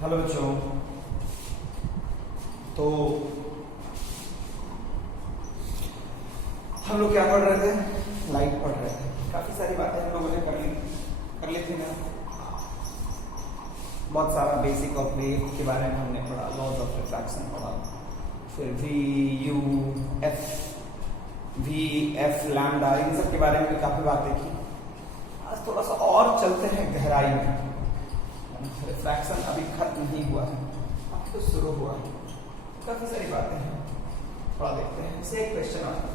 Hello बच्चों। तो हम लोग क्या पढ़ रहे थे? लाइट पढ़ रहे थे। काफी सारी बातें हम लोगों ने कर ली थी ना। बहुत सारा बेसिक ऑफ वेव के बारे में हमने पढ़ा, लॉज ऑफ रिफ्रैक्शन पढ़ा, फिर वी एफ लैम्डा, इन सब के बारे में भी काफी बातें की। आज थोड़ा सा और चलते हैं गहराई में। रिफ्रैक्शन अभी खत्म नहीं हुआ है, अब तो शुरू हुआ है। काफी सारी बातें हैं, थोड़ा देखते हैं। इससे एक क्वेश्चन आता है,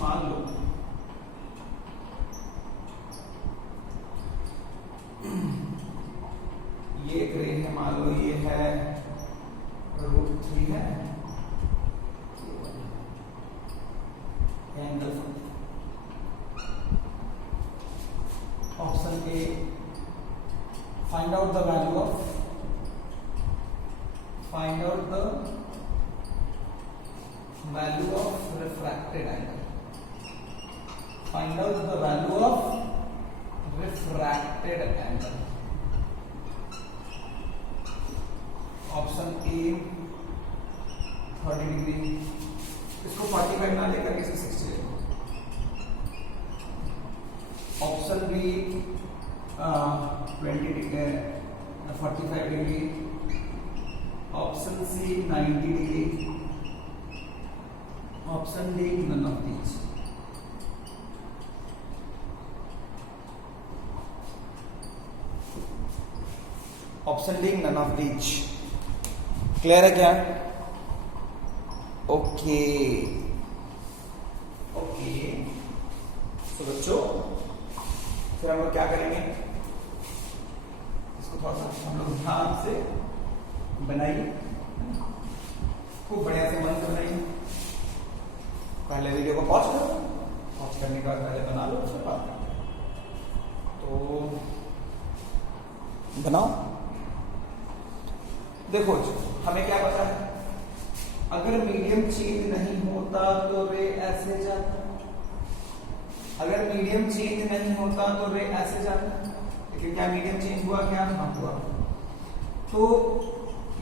मान लो ये एक रे है, मान लो ये है √3 है, angle option A, find out the value of refracted angle. Find out the value of refracted angle. Option A 30 degree, इसको 45 ना लेकर के 60 ले। Option B 20 degree 45 degree, option C 90 degree, option D none of these. Option D none of these. Clear है क्या? Okay okay. तो बच्चों फिर हम लोग क्या करेंगे, इसको थोड़ा सा हम लोग ध्यान से बनाइए, खूब बढ़िया से मन से बनाइए। पहले वीडियो को पॉज करो, पॉज करने के बाद पहले बना लो, उसके बाद तो बनाओ। देखो हमें क्या पता है, अगर मीडियम चेंज नहीं होता तो रे ऐसे जाता, अगर मीडियम चेंज नहीं होता तो रे ऐसे जाता। लेकिन क्या मीडियम चेंज हुआ? क्या हाँ हुआ। तो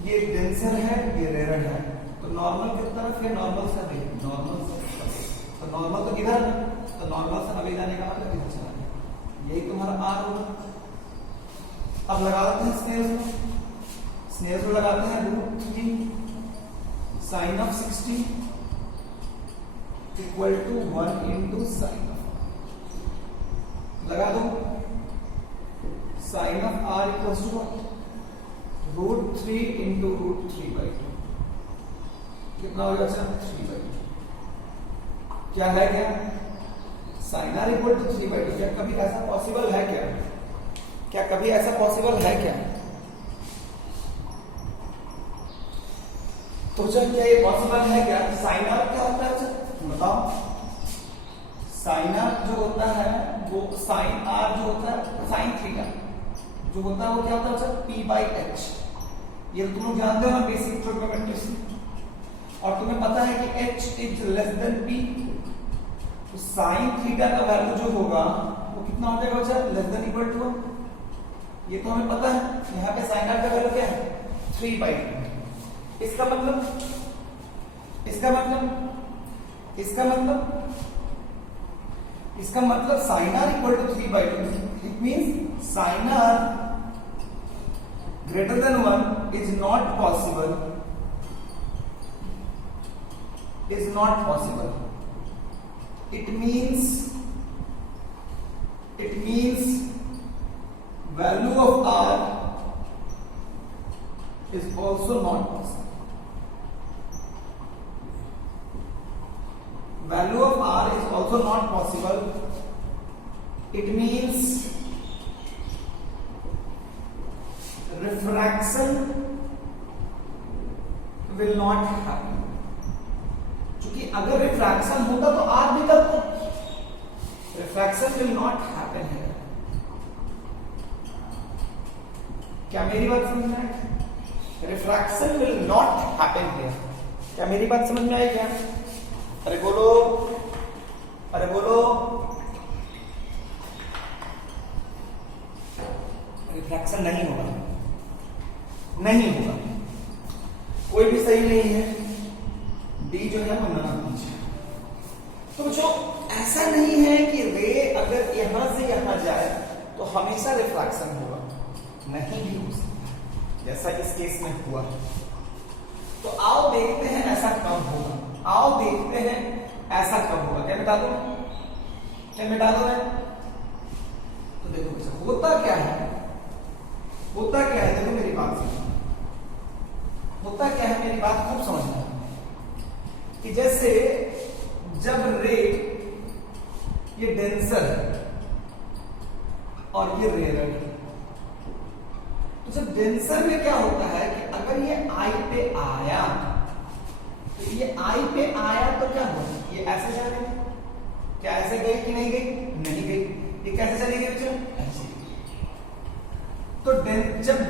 ये डेंसर है, ये रेयर है, तो नॉर्मल की तरफ या नॉर्मल से अवे, नॉर्मल से अवे। तो नॉर्मल तो किधर, तो नॉर्मल से अवे जाने का मतलब इधर चला गया। यही तुम्हारा आर होगा। अब लगा देते हैं स्नेल्स को लगाते हैं √3 sin of 60 equal to 1 into sin of, लगा दो। sin of r equal to √3 into √3/2, कितना हो जाएगा? 3/2। क्या है क्या? sin r equal to 3/2। क्या कभी ऐसा पॉसिबल है क्या? क्या कभी ऐसा पॉसिबल है क्या? तो जब क्या ये पॉसिबल है क्या? साइन आर क्या होता है बताओ? साइन आर जो होता है वो साइन आर जो होता है, साइन थीटा जो होता है वो क्या होता है? p/h। ये तुम लोग जानते हो ना बेसिक ट्रिग्नोमेट्री से, और तुम्हें पता है कि h is less than p, तो साइन थीटा का वैल्यू जो होगा वो कितना हो जाएगा बच्चा? Less than equal to 1। ये तो हमें पता है। यहाँ पे साइन आर का वैल्यू क्या है? 3/2। इसका मतलब sine r equal to 3/2। It means sine r greater than 1 is not possible, it means value of r is also not possible. Value of r is also not possible. It means refraction will not happen. क्योंकि अगर refraction होता तो r भी करता, refraction will not happen here. क्या मेरी बात समझ में आई? Refraction will not happen here. क्या मेरी बात समझ में आई क्या? अरे बोलो, अरे बोलो। रिफ्रैक्शन नहीं होगा। नहीं होगा, कोई भी सही नहीं है, डी जो है वो नकारात्मक है। तो बच्चों ऐसा नहीं है कि रे अगर यहां से यहां जाए तो हमेशा रिफ्रैक्शन होगा, नहीं भी हो सकता जैसा इस केस में हुआ। तो आओ देखते हैं ऐसा कब होगा, आओ देखते हैं ऐसा कब होगा। क्या मिटा दो, क्या मिटा दो मैं? तो देखो बच्चों होता क्या है, होता क्या है, देखो मेरी बात सुनो, होता क्या है, मेरी बात खूब समझना कि जैसे जब रे ये डेंसर है और ये रेयर है, तो जब डेंसर में क्या होता है कि अगर ये आई पे आया तो ये आई पे आया तो क्या होगा, ये ऐसे जाएगी, क्या ऐसे गई कि नहीं गई? नहीं गई। ये कैसे चली गई बच्चों? ऐसे। तो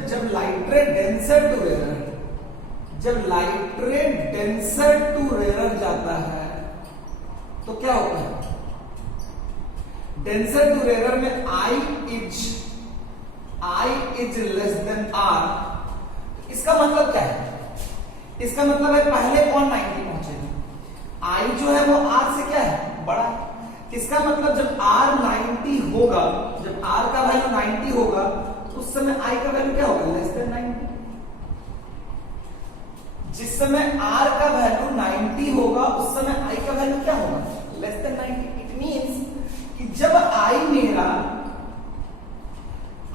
जब light ray denser to rarer, जब light ray denser to rarer जाता है तो क्या होता है, डेंसर टू रेयर में I is less than R। इसका मतलब क्या है? इसका मतलब है पहले कौन 90 पहुंचेगा, I जो है वो R से क्या है, बड़ा। इसका मतलब जब R 90 होगा, जब R का वैल्यू 90 होगा उस समय I का वैल्यू क्या होगा, लेस देन 90। जिस समय R का वैल्यू 90 होगा उस समय I का वैल्यू क्या होगा, लेस देन 90। इट मींस कि जब I मेरा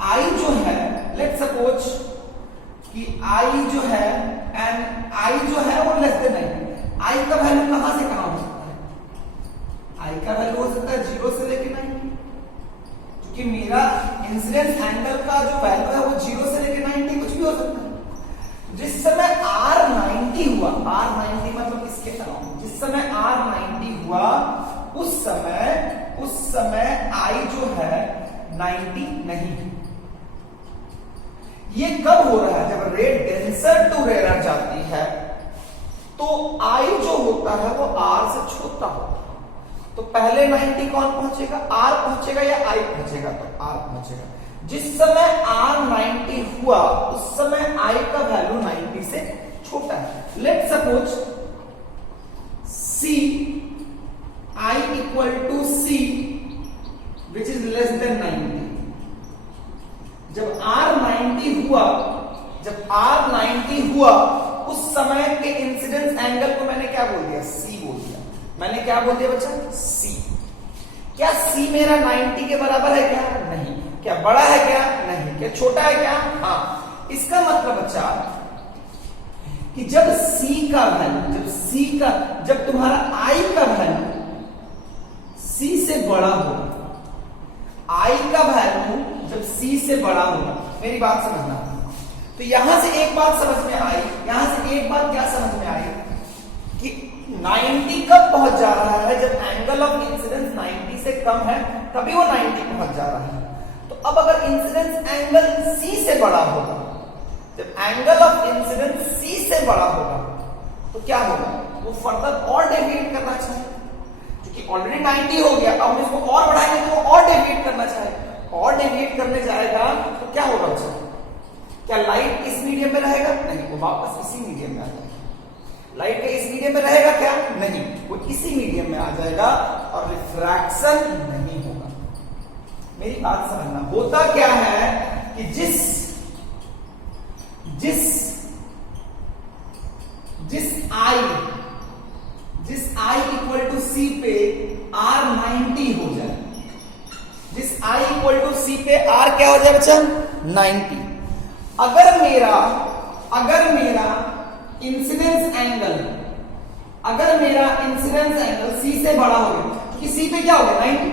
I जो है, लेट्स सपोज कि I जो है एंड I जो है वो लेस देन 90, I का वैल्यू कहां से कहां हो सकता है, I का वैल्यू हो सकता है 0 से लेकर 90, क्योंकि मेरा इंसिडेंस एंगल का जो वैल्यू है वो 0 से लेकर 90 कुछ भी हो सकता है। जिस समय R 90 हुआ, R 90 मतलब इसके अराउंड, जिस समय R 90 हुआ उस समय I जो है 90 नहीं। ये कब हो रहा है, जब रे डेंसर टू रेयर जाती है तो I जो होता है वो R से छोटा होता है। तो पहले 90 कौन पहुंचेगा, R पहुंचेगा या I पहुंचेगा, तो R पहुंचेगा। जिस समय R 90 हुआ उस समय I का वैल्यू 90 से छोटा है। Let's suppose C, I equal to C which is less than 90। जब R 90 हुआ, जब R 90 हुआ उस समय के इंसिडेंस एंगल को मैंने क्या बोल दिया, C बोल दिया। मैंने क्या बोल दिया बच्चा, C। क्या C मेरा 90 के बराबर है क्या, नहीं। क्या बड़ा है क्या, नहीं। क्या छोटा है क्या, हाँ। इसका मतलब बच्चा कि जब C का वैल्यू, जब तुम्हारा I का वैल्यू C से बड़ा होगा, I का वैल्यू जब C से बड़ा होगा, मेरी बात समझना। तो यहां से एक बात समझ में आई, यहां से एक बात क्या समझ में आई कि 90 कब पहुंच जा रहा है, जब एंगल ऑफ इंसिडेंस 90 से कम है तभी वो 90 पहुंच जा रहा है। तो अब अगर इंसिडेंस एंगल C से बड़ा होगा, जब एंगल ऑफ इंसिडेंस C से बड़ा होगा तो क्या होगा, वो फर्दर और डेविएट करना चाहिए, क्योंकि ऑलरेडी 90 हो गया, अब हम इसको और बढ़ाएंगे तो और डेविएट करना चाहिए। और डेविएट करने जाएगा तो क्या होगा बच्चा, क्या लाइट इस मीडियम में रहेगा, नहीं, वो वापस इसी मीडियम में आ जाएगा। लाइट का इस मीडियम में रहेगा क्या, नहीं, वो इसी मीडियम में आ जाएगा और रिफ्रैक्शन नहीं होगा। मेरी बात समझना, होता क्या है कि जिस I इक्वल टू C पे R 90 हो जाए, जिस I इक्वल टू C पे R क्या हो जाए बच्चा, 90। अगर मेरा इंसिडेंस एंगल C से बड़ा हो गया, क्योंकि C पे क्या हो गया 90,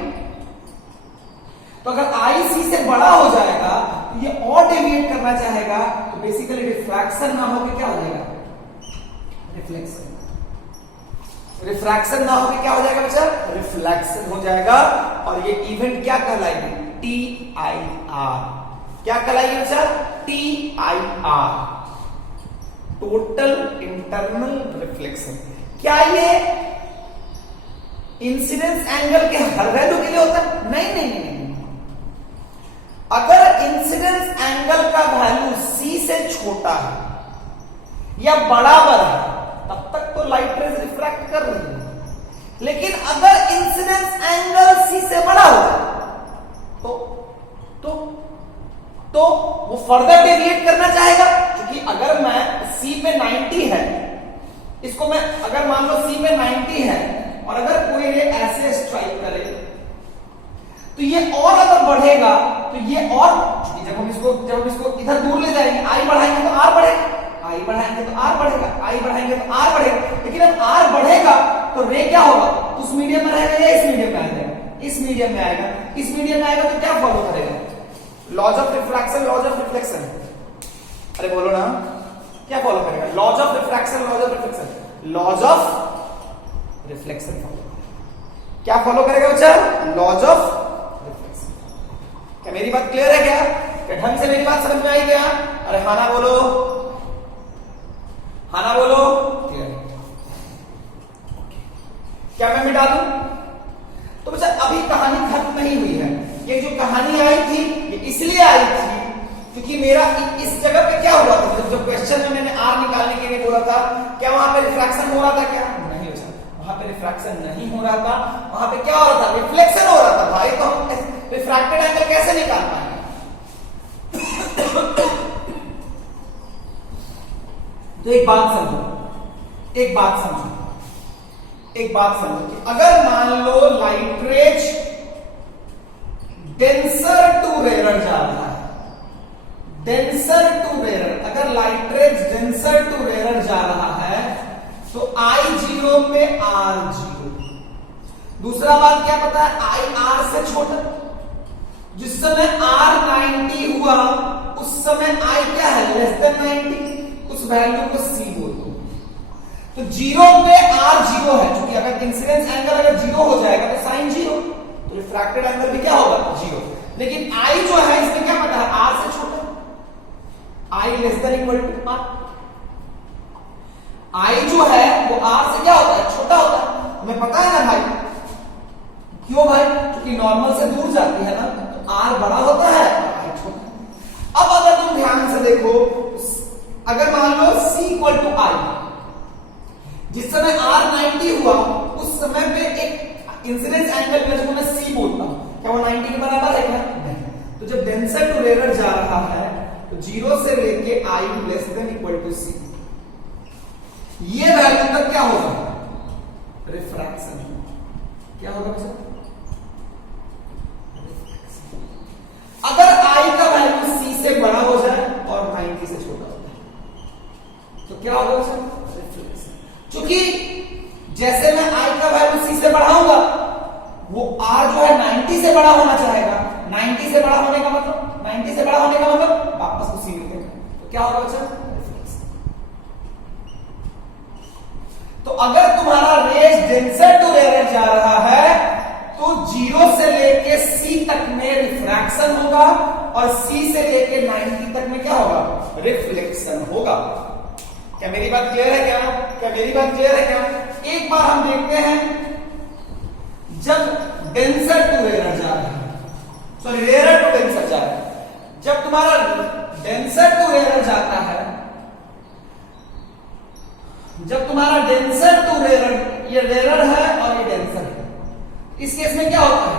तो अगर I C से बड़ा हो जाएगा तो ये और डेविएट करना चाहेगा, तो बेसिकली रिफ्रैक्शन ना होकर क्या हो जाएगा, रिफ्रैक्शन ना होकर क्या हो जाएगा बच्चा, रिफ्लेक्शन हो जाएगा। और ये इवेंट क्या कहलाएगी, TIR। क्या कहलाएगी बच्चा, TIR, टोटल इंटरनल रिफ्लेक्शन। क्या ये इंसिडेंस एंगल के हर वैल्यू के लिए होता है, नहीं। अगर इंसिडेंस एंगल का वैल्यू C से छोटा है या बराबर है तब तक तो लाइट रेज रिफ्रैक्ट कर रही है, लेकिन अगर इंसिडेंस एंगल C से बड़ा हो तो वो फर्दर डेविएट करना चाहेगा, क्योंकि अगर मैं C पे 90 है, इसको मैं अगर मान लो C पे 90 है और अगर कोई रे ऐसे स्ट्राइक करे तो ये और अगर बढ़ेगा तो ये और, जब हम इसको इधर दूर ले जाएंगे, I बढ़ाएंगे तो R बढ़ेगा, I बढ़ाएंगे तो R बढ़ेगा, I बढ़ाएंगे तो R बढ़ेगा, लेकिन अब R बढ़ेगा तो रे क्या होगा, उस मीडियम में रहेगा या इस मीडियम में आएगा, इस मीडियम में आएगा, इस मीडियम में आएगा तो क्या फॉलो करेगा, laws of refraction, laws of reflection, अरे बोलो ना, क्या फॉलो करेगा, laws of refraction, laws of reflection, laws of reflection follow, क्या फॉलो करेगा बच्चा, लॉज ऑफ रिफ्लेक्शन। क्या मेरी बात क्लियर है क्या, ढंग से मेरी बात समझ में आई क्या, अरे हाना बोलो, हाना बोलो, क्लियर, क्या मैं मिटा दूं, तो बच्चा अभी कहानी खत्म नहीं हुई है, ये जो कहानी आई थी ये इसलिए आई थी क्योंकि मेरा इस जगह पे क्या हुआ था, जब क्वेश्चन में मैंने आर निकालने के लिए बोला था, क्या वहां पे रिफ्रैक्शन हो रहा था, क्या नहीं हो रहा, वहां पे रिफ्रैक्शन नहीं हो रहा था, वहां पे क्या हो रहा था, रिफ्लेक्शन हो रहा था भाई, तो हम रिफ्रैक्टेड एंगल कैसे निकाल पाएंगे। तो एक बात समझो कि अगर मान लो light rays denser to rarer जा रहा है, डेंसर टू रेयर, अगर light rays denser to rarer जा रहा है तो I0 पे R0, दूसरा बात क्या पता है, I R से छोटा, जिस समय R 90 हुआ उस समय I क्या है, लेस देन 90, उस वैल्यू को C बोल दो, तो 0 पे R0 है, क्योंकि अगर इंसिडेंस एंगल अगर 0 हो जाएगा तो साइन 0, तो रिफ्रैक्टेड एंगल भी क्या होगा, 0, लेकिन I जो है इसमें क्या पता है, R से छोटा, I less than equal to R, I जो है वो R से क्या होता है, छोटा होता है, हमें पता है ना भाई, क्यों भाई, क्योंकि नॉर्मल से दूर जाती है ना, तो R बड़ा होता है, I छोटा। अब अगर तुम ध्यान से देखो, अगर मान लो C इक्वल टू I, जिस समय R 90 हुआ उस समय पे एक इंसिडेंस एंगल में जिसको मैं C बोलता हूं, क्या वो 90 के बराबर है क्या, नहीं, तो जब डेंसर टू रेयर जा रहा है तो 0 से लेके I less than equal to C, ये वैल्यू तक क्या होगा, रिफ्रैक्शन, क्या होगा बच्चा, अगर I का वैल्यू C से बड़ा हो जाए और 90 से छोटा हो जाए तो क्या होगा बच्चा, रिफ्लेक्शन, क्योंकि जैसे मैं I का वैल्यू C से बढ़ाऊंगा वो R जो है 90 से बड़ा होना चाहेगा, 90 से बड़ा होने का मतलब वापस उसी में देगा, तो क्या होगा बच्चा, रिफ्लेक्शन। तो अगर तुम्हारा रेज डेंसर टू रेयर जा रहा है तो 0 से लेके C तक में रिफ्रैक्शन होगा और C से लेके 90 तक में क्या होगा, रिफ्लेक्शन होगा। क्या मेरी बात क्लियर है क्या, एक बार हम देखते हैं, जब डेंसर टू रेयर जा रहा है, सॉरी रेयर टू डेंसर जा रहा है, जब तुम्हारा डेंसर टू रेयर जाता है, जब तुम्हारा डेंसर टू रेयर, ये रेयर है और ये डेंसर है, इस केस में क्या होता है,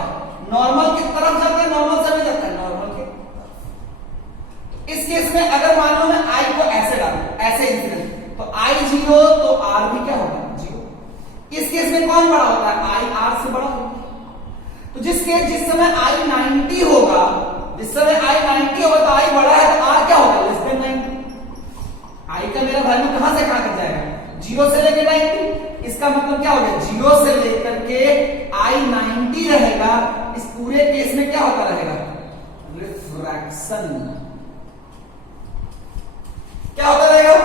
नॉर्मल की तरफ जाता है, नॉर्मल से भी जाता है, नॉर्मल के तरफ। इस केस में अगर मान लो मैं I को ऐसे डालूं, ऐसे इंसिडेंस, तो I 0 तो R भी क्या होगा, 0। इस केस में कौन बड़ा होता है, I R से बड़ा होगा, तो जिस समय I 90 होगा, तो I बड़ा है तो R क्या होगा, लेस देन 90, I का मेरा वैल्यू कहां से कहां तक जाएगा, 0 से लेकर 90, इसका मतलब क्या हो गया, 0 से लेकर के I 90 रहेगा, इस पूरे केस में क्या होता रहेगा, रिफ्रैक्शन, क्या होता रहेगा,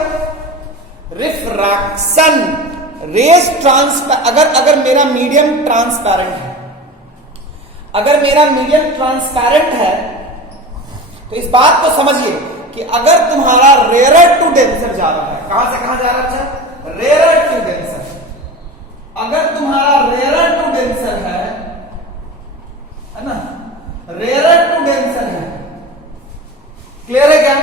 रिफ्रैक्शन, रेज अगर मेरा मीडियम ट्रांसपेरेंट है, तो इस बात को समझिए कि अगर तुम्हारा रेयर टू डेंसर जा रहा है, कहां से कहां जा रहा है, रेयर टू डेंसर, अगर तुम्हारा रेयर टू डेंसर है ना, रेयर टू डेंसर है, क्लियर है क्या,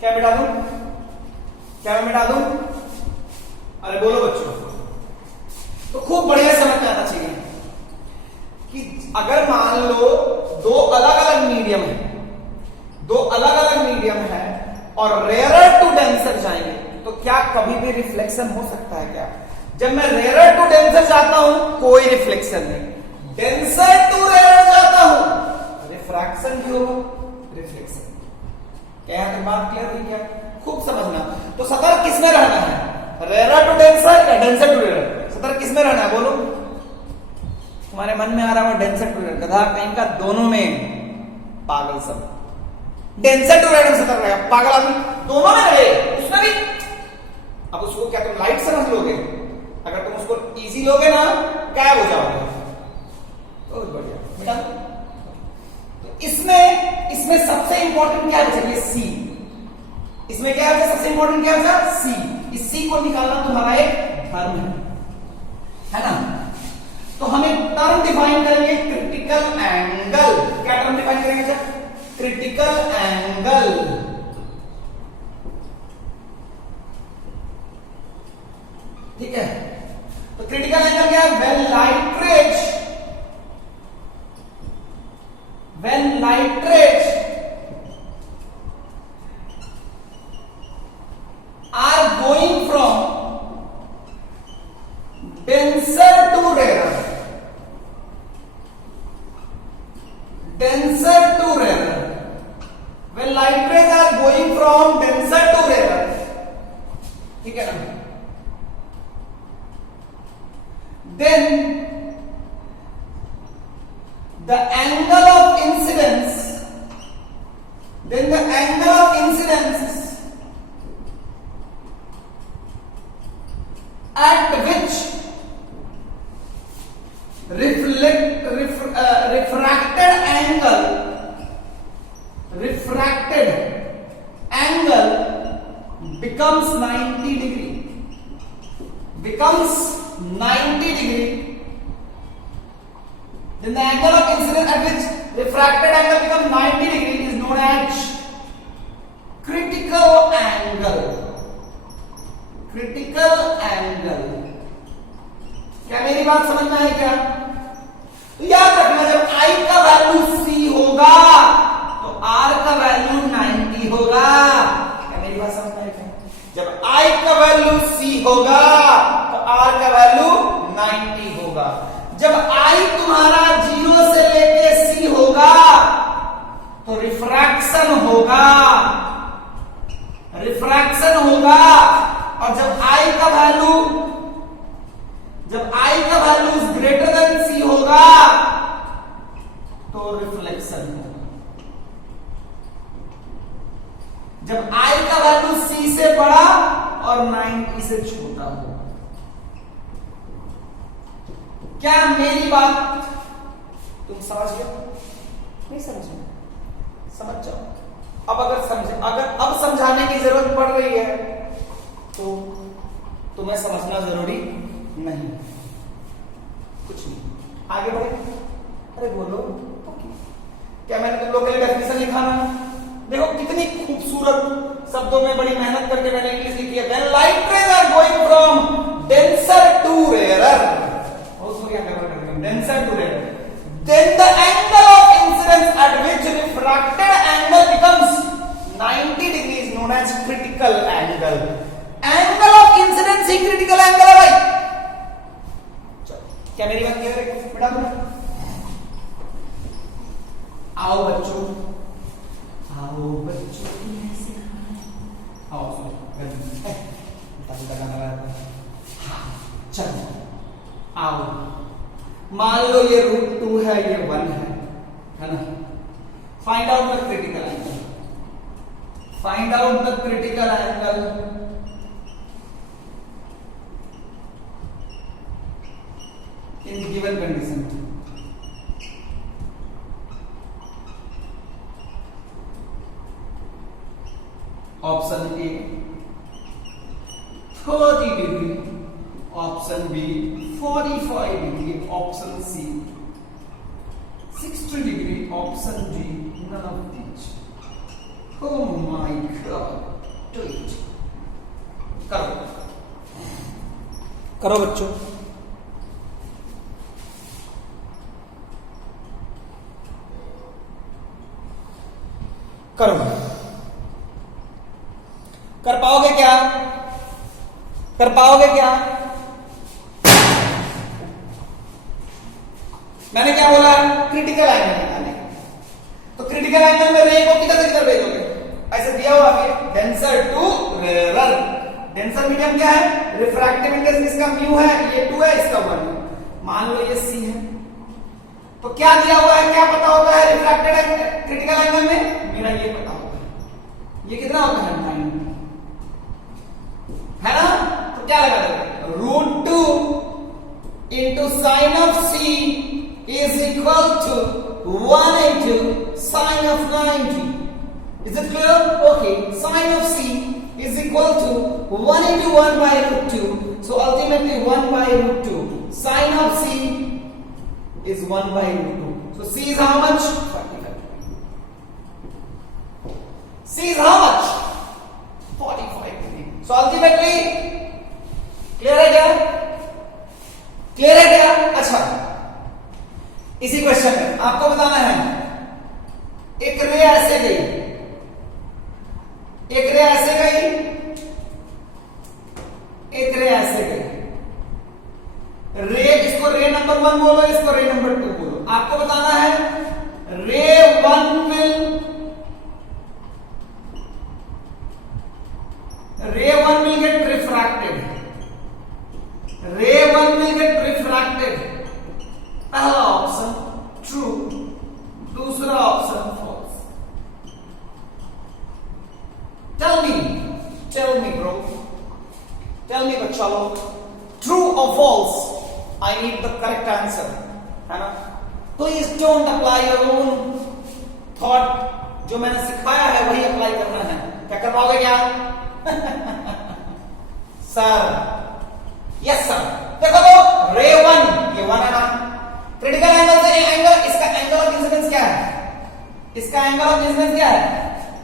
क्या मिटा दूं? क्या मैं मिटा दूं? अरे बोलो बच्चों। तो खूब बढ़िया समझ में आना चाहिए कि अगर मान लो दो अलग अलग मीडियम है, दो अलग अलग मीडियम है और रेयरर टू डेंसर जाएंगे तो क्या कभी भी रिफ्लेक्शन हो सकता है क्या? जब मैं रेयरर टू डेंसर जाता हूं कोई रिफ्लेक्शन नहीं, डेंसर टू रेयरर जाता हूं रिफ्रैक्शन भी होगा, रिफ्लेक्शन। क्या है? तो बात क्लियर हुई क्या? खूब समझना। तो सतर्क किसमें रहना है? रेयरर टू डेंसर या डेंसर टू रेयरर? सतर्क किसमें रहना है बोलो? तुम्हारे मन में आ रहा है डेंसर टू रेयरर, गधा कहीं का, दोनों में पागल सब। डेंसर टू रेयरर सतर्क रहेगा, पागल आदमी दोनों में रहे, उसमें भी। अब उसको क्या तुम लाइट समझ लोगे? अगर तुम उसको इजी लोगे ना गायब हो जाओगे। बहुत बढ़िया, बेटा। तो इसमें सबसे इंपॉर्टेंट क्या है? सी। इसमें क्या है? सबसे इंपॉर्टेंट क्या है? सी। इस सी को निकालना तुम्हारा एक धर्म है ना? तो हम एक टर्म डिफाइन करेंगे, क्रिटिकल एंगल। क्या टर्म डिफाइन करेंगे? Critical angle. ठीक है, तो क्रिटिकल एंगल क्या है? When light rays are going from denser to rarer, denser to rarer, when light rays are going from denser to rarer, ठीक है ना? Then the angle of incidence, at which refracted angle becomes 90 degree, then the angle of incidence at which refracted angle becomes 90 degree is known as critical angle. क्या मेरी बात समझ में आई क्या? तो याद रखना, जब I का वैल्यू C होगा तो R का वैल्यू 90 होगा। क्या मेरी बात समझ में आई क्या? जब I का वैल्यू C होगा तो R का वैल्यू 90 होगा। जब I तुम्हारा 0 से लेके C होगा तो रिफ्रैक्शन होगा, और जब I का वैल्यू ग्रेटर देन C होगा तो रिफ्लेक्शन होगा। जब I का वैल्यू C से बड़ा और 90 से छोटा हो। क्या मेरी बात तुम समझ गए? नहीं समझ? समझ जाओ। अब समझाने की जरूरत पड़ रही है तो तुम्हें समझना जरूरी नहीं, कुछ नहीं। आगे बढ़े? अरे बोलो, क्या मैंने तुम लोग के लिए डेफिनेशन लिखा ना? देखो कितनी खूबसूरत शब्दों में बड़ी मेहनत करके मैंने इंग्लिश लिखी है। When light rays are going from denser to rarer, denser to rarer, then the angle of incidence at which refracted angle becomes 90 degrees known as critical angle. Angle of incidence he critical angle है भाई। क्या मेरी बात clear है बेटा? आओ बच्चों, आओ चलो आओ। मान लो ये √2 है, ये 1 है ना? Find out the critical angle, in the given condition. Option A 30 degree, option B 45 degree, option C 60 degree, option D none of each. Oh my God, do it. करो करो बच्चों। करो। कर पाओगे क्या? कर पाओगे क्या? मैंने क्या बोला? क्रिटिकल एंगल निकालने। तो क्रिटिकल एंगल में रे को किधर से किधर भेजोगे? ऐसे दिया हुआ है denser to rarer. Denser medium क्या है? रिफ्रैक्टिव इंडेक्स इसका म्यू है, ये 2 है, इसका 1 है। मान लो ये सी है, तो क्या दिया हुआ है? क्या पता होता है रिफ्रैक्टेड क्रिटिकल एंगल में? मेरा ये पता होता है, ये कितना होता है? 90 है ना? तो क्या लगा देंगे? √2 into sine of C is equal to 1 into sine of 90। Is it clear? Okay. Sine of C is equal to 1 into 1 by √2. So ultimately 1 by √2. Sine of C is 1 by √2. So C is how much? 45. C is how much? 45 degree. So ultimately clear है क्या? Clear है क्या? अच्छा, इसी question में आपको बताना है, एक रे ऐसे गई, एक रे ऐसे गई, एक रे ऐसे गई। रे, इसको रे नंबर 1 बोलो, इसको रे नंबर 2 बोलो। आपको बताना है रे 1 will get refracted. रे 1 will get refracted. पहला ऑप्शन ट्रू, दूसरा option false. Tell me bro, tell me बच्चा लोग, true or false? I need the correct answer, है ना? Please don't apply your own thought, जो मैंने सिखाया है वही अप्लाई करना है। क्या कर पाओगे क्या? Sir, yes sir. देखो तो रे 1, ये 1 है ना? क्रिटिकल एंगल से एंगल, इसका एंगल ऑफ इंसिडेंस क्या है? इसका एंगल ऑफ इंसिडेंस क्या है?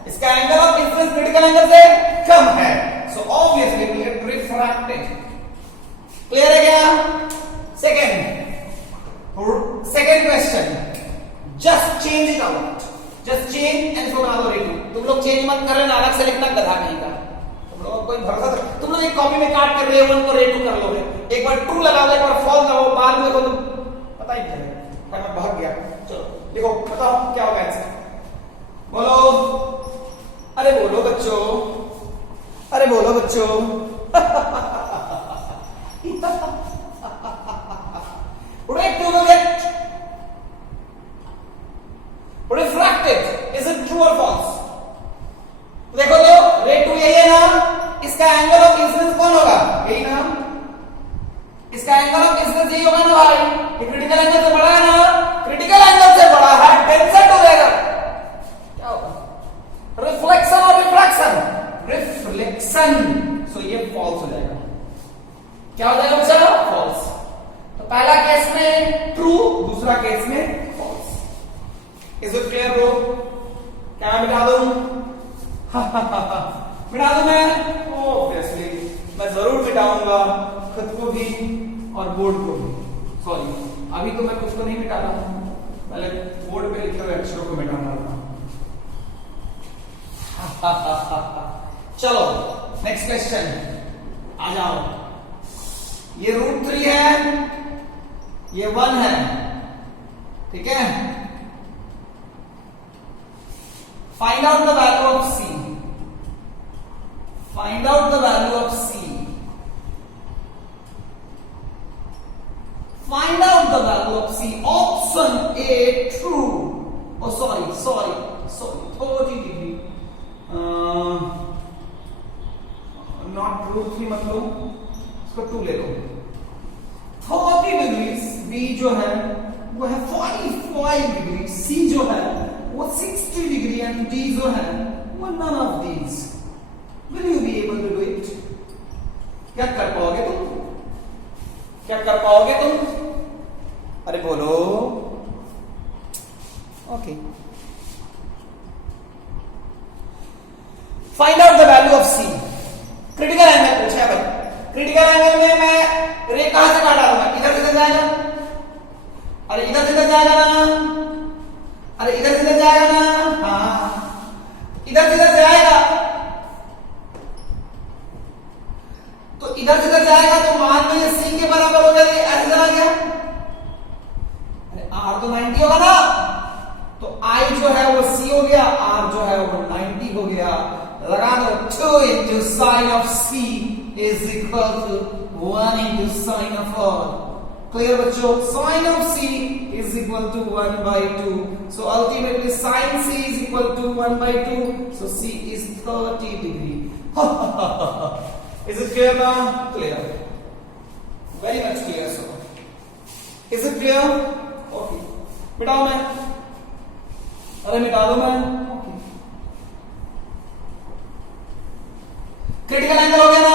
इसका angle of incidence critical angle से कम है, so obviously will get refracted. Clear है क्या? Second question, just change it out, just change and इसको बना दो रे 2। तुम लोग चेंज मत कर लेना, अलग से लिखना, गधा नहीं का। तुम लोग कोई भरोसा, तुम लोग एक कॉपी में काट कर रे 1 को रे 2 कर लोगे, एक बार 2 लगा लो, एक बार फॉल्स लगाओ, बाद में तुम पता ही नहीं चलेगा। मैं भाग गया। चलो देखो, बताओ क्या होगा आंसर? बोलो, अरे बोलो बच्चों, अरे बोलो बच्चों। रे 2 will get refracted. Is it true or false? देखो तो रे 2 यही है ना? इसका एंगल ऑफ इंसिडेंस कौन होगा? यही ना? इसका एंगल ऑफ इंसिडेंस यही होगा ना भाई? ये क्रिटिकल एंगल से बड़ा है ना? क्रिटिकल एंगल से बड़ा है, टेंसेंट हो जाएगा। क्या होगा? रिफ्लेक्शन और रिफ्रैक्शन? रिफ्लेक्शन। सो ये फॉल्स हो जाएगा। क्या हो जाएगा बच्चा? फॉल्स। तो पहला केस में ट्रू, दूसरा केस में false. Is it clear bro? क्या मैं मिटा दूं? मिटा दूं मैं? ऑब्वियसली मैं जरूर मिटाऊंगा, खुद को भी और बोर्ड को भी। सॉरी, अभी तो मैं खुद को नहीं मिटा रहा हूं, पहले बोर्ड पे लिखे हुए अक्षरों को मिटाना था। चलो नेक्स्ट क्वेश्चन, आ जाओ। ये √3 है, ये 1 है, ठीक है? Find out the value of C, find out the value of C, find out the value of C. Option A true, oh sorry 30 degree, not √3 मतलब इसको 2 ले लो। 30 डिग्री बी जो है वो है 45 डिग्री, सी जो है वो 60 डिग्री एंड डी जो है वो none of these. Will you be able to do it? क्या कर पाओगे तुम? क्या कर पाओगे तुम? अरे बोलो। Okay, find out the value of C. Critical angle पूछा भाई, क्रिटिकल एंगल में मैं रे कहां से कहां डालूंगा, इधर से इधर जाएगा, अरे इधर से इधर जाएगा ना, अरे इधर से इधर जाएगा ना, हाँ इधर से इधर जाएगा, तो इधर से इधर जाएगा तो मान लो ये सी के बराबर हो जाएगा, ऐसे चला गया, अरे आर तो 90 होगा ना, तो आई जो है वो सी हो गया, आर जो है वो 90 हो गया, लगा दो 2 into sin of c is equal to 1 into sin of r। Clear बच्चों, sin of c is equal to 1 by 2, so ultimately sin c is equal to 1 by 2, so c is 30 degree। Is it clear now? Clear, very much clear sir। Is it clear? Okay, मिटाओ मैं, अरे मिटा दो मैं। Critical angle हो गया ना,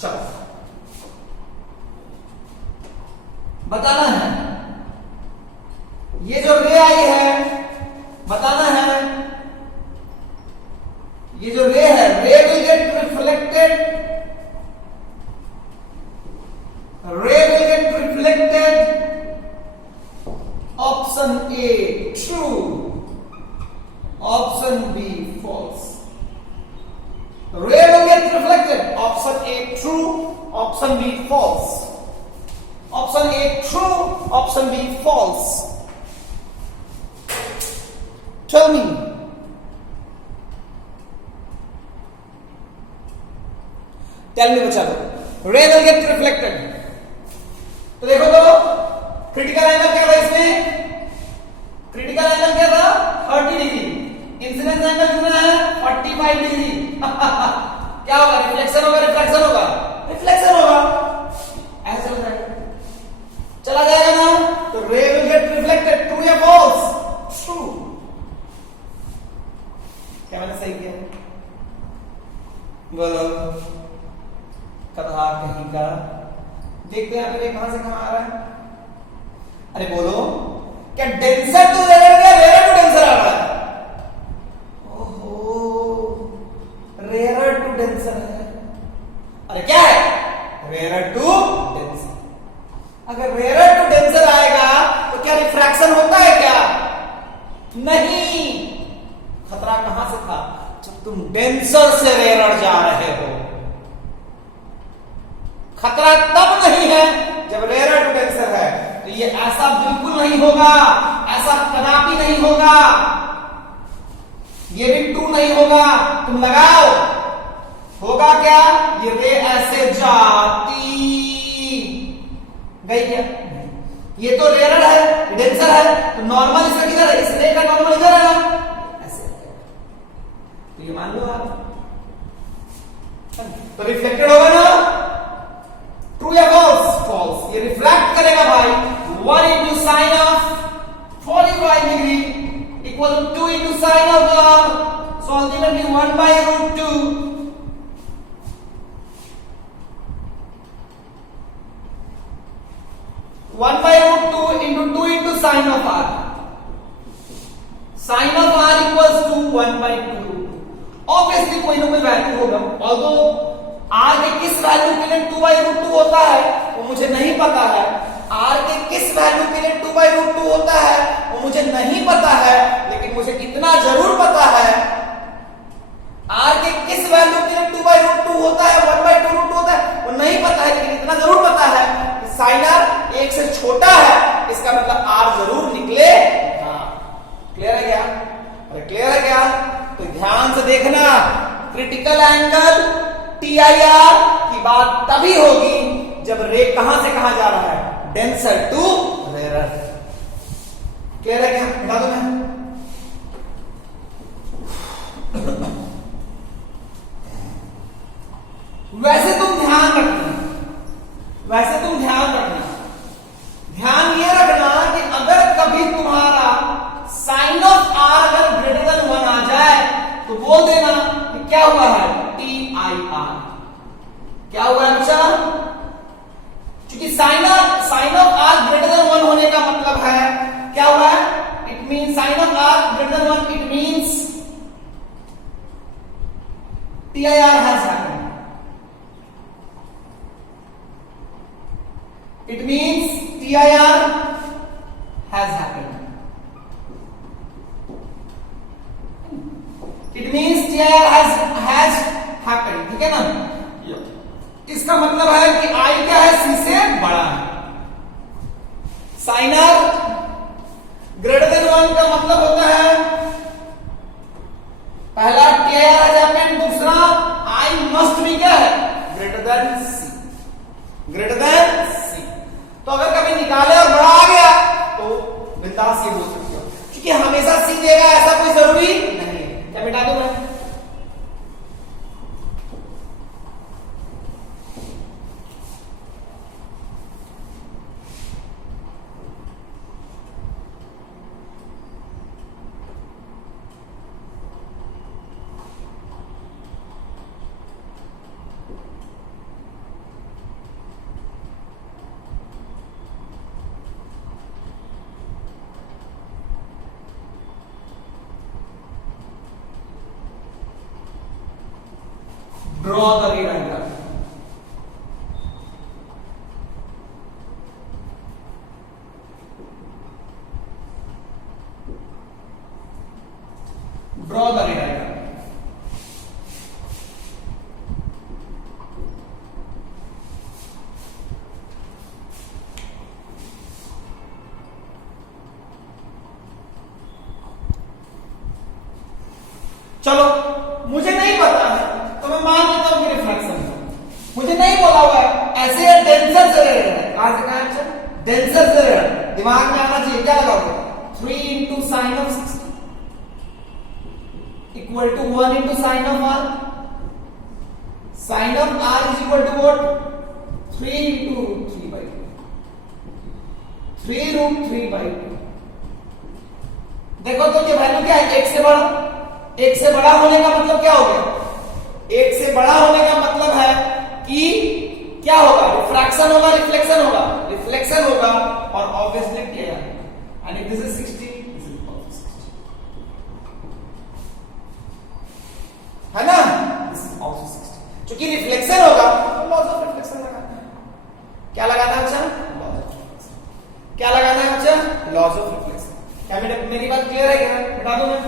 चलो बताना है, ये जो रे आई है बताना है, ये जो रे है, ray will get reflected, ray will get reflected, option A true, option B false. Ray will get reflected. Option A true, option B false. Option A true, option B false. Tell me. Tell me बच्चा लोग, ray will get reflected। तो देखो तो critical angle क्या था इसमें, critical angle क्या था 30 डिग्री, इंसिडेंस एंगल कितना है 45 डिग्री। क्या होगा, रिफ्लेक्शन होगा, रिफ्लेक्शन होगा, रिफ्लेक्शन होगा, ऐसे चला जाएगा, चला जाएगा ना, तो रे विल गेट रिफ्लेक्टेड, ट्रू या फॉल्स, ट्रू। क्या मैंने सही किया, बोलो कथा कहीं का, देखते हैं अभी कहां से कहां आ रहा है, अरे बोलो क्या डेंसर टू रेयर, क्या रेयर टू डेंसर आ रहा है, रेयर टू डेंसर है, अरे क्या है रेयर टू डेंसर। अगर रेयर टू डेंसर आएगा तो क्या रिफ्रैक्शन होता है क्या, नहीं, खतरा कहां से था, जब तुम डेंसर से रेयर जा रहे हो, खतरा तब नहीं है जब रेयर टू डेंसर है, तो ये ऐसा बिल्कुल नहीं होगा, ऐसा कदापि नहीं होगा, ये भी ट्रू नहीं होगा, तुम लगाओ, होगा क्या, ये रे ऐसे जाती गई क्या, ये तो रेयर है, डेंसर है, तो नॉर्मल इसका किधर है, इस रे का नॉर्मल इधर है ना, ऐसे, तो ये मान लो आप, तो रिफ्लेक्टेड होगा ना, ट्रू या फॉल्स, फॉल्स, ये रिफ्लेक्ट करेगा भाई, 1 into sin of 45 degree equal to 2 into sin of r, so ultimately 1 by root 2, one by root 2 into 2 into sin of r, sin of r equals to 1 by 2, obviously कोई ना कोई value होगा, although r के किस value के लिए 2 by root 2 होता है वो मुझे नहीं पता है, r के किस वैल्यू के लिए 2 by root 2 होता है वो मुझे नहीं पता है, लेकिन मुझे इतना जरूर पता है r के किस वैल्यू के लिए 2 by root 2 होता है, 1 by 2 root 2 होता है वो नहीं पता है, लेकिन इतना जरूर पता है कि sin r 1 से छोटा है, इसका मतलब r जरूर निकले। क्लियर है क्या, अरे क्लियर है क्या, तो ध्यान से देखना, क्रिटिकल एंगल TIR की बात तभी होगी जब रे कहां से कहां जा रहा है, डेंसर टू रेयर। क्लियर है क्या, बता दो मैं, वैसे तुम ध्यान रखना, वैसे तुम ध्यान रखना, ध्यान ये रखना कि अगर कभी तुम्हारा साइन ऑफ आर अगर ग्रेटर देन 1 आ जाए तो बोल देना कि क्या हुआ है, TIR। क्या हुआ है बच्चा, क्योंकि sine of R greater than 1 होने का मतलब है क्या हुआ है, it means sine of R greater than 1, it means TIR has happened. It means TIR has happened. It means TIR has happened. ठीक है ना? इसका मतलब है कि I क्या है, C से बड़ा है. साइनर ग्रेटर देन 1 का मतलब होता है पहला TIR has happened, दूसरा I must be क्या है, greater than C. Greater than C. तो अगर कभी निकाले और बड़ा आ गया तो बिंदास ये बोल सकते हो, क्योंकि हमेशा C देगा ऐसा कोई जरूरी नहीं है. क्या मिटा दूं मैं? Draw the ray diagram. Draw the ray diagram. चलो मुझे नहीं पता है तो मैं मान लेता हूं कि रिफ्लेक्शन है. मुझे नहीं बोला हुआ है, ऐसे डेंसर जेरेड है. आज का आंसर डेंसर जेरेड दिमाग में आना चाहिए. क्या लगाओगे? 3 into sin of 60 equal to 1 into sin of r. Sin of r is equal to what? 3 into root 3 by 2. 3 root 3 by 2. देखो तो ये वैल्यू क्या है, 1 से बड़ा. 1 से बड़ा होने का मतलब क्या हो गया? 1 से बड़ा होने का मतलब है कि क्या होगा? रिफ्रैक्शन होगा, रिफ्लेक्शन होगा, रिफ्लेक्शन होगा और ऑब्वियसली क्या है, and if this is 60 this is also 60 है ना. This is also 60. क्योंकि रिफ्लेक्शन होगा तो लॉस ऑफ रिफ्लेक्शन लगाना है. क्या लगाना है बच्चा? Loss of reflection. क्या लगाना है बच्चा? Loss of reflection. क्या मेरी बात क्लियर है क्या? बता दूं मैं.